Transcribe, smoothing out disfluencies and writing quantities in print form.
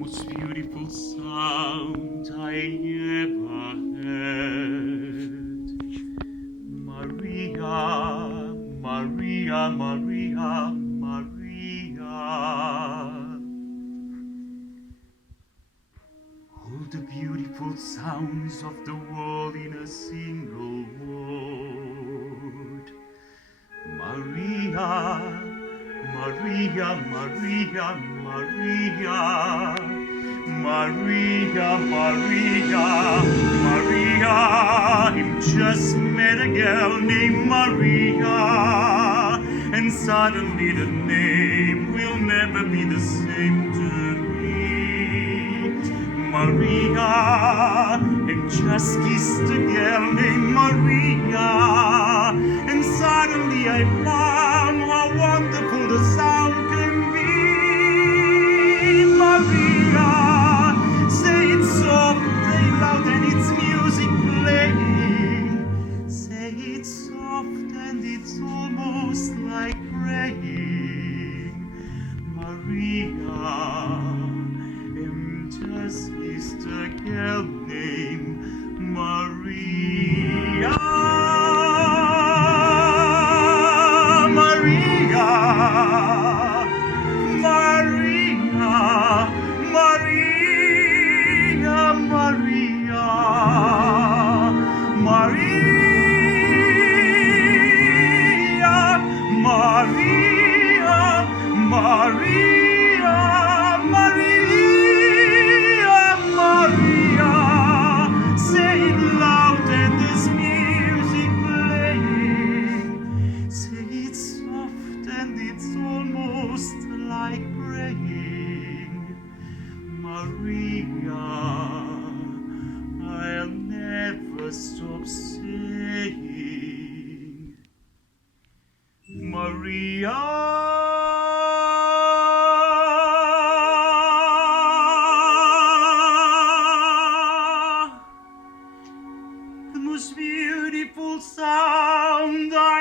most beautiful sound I ever heard. Maria, Maria, Maria, Maria. All the beautiful sounds of the world in a single word. Maria, Maria, Maria, Maria, Maria, Maria, Maria. He just met a girl named Maria, and suddenly the name will never be the same to me. Maria, and just kissed a girl named Maria, and suddenly I found how wonderful the sound can be. Maria, say it soft, say it loud, and it's music playing. Say it soft and it's almost like praying. Maria, and just kissed a girl named Maria. Maria, Maria, Maria, Maria, Maria, Maria, Maria, Maria. Say it loud and there's music playing. Say it soft and it's almost like praying. Maria, I'll never stop saying. Maria. The most beautiful sound I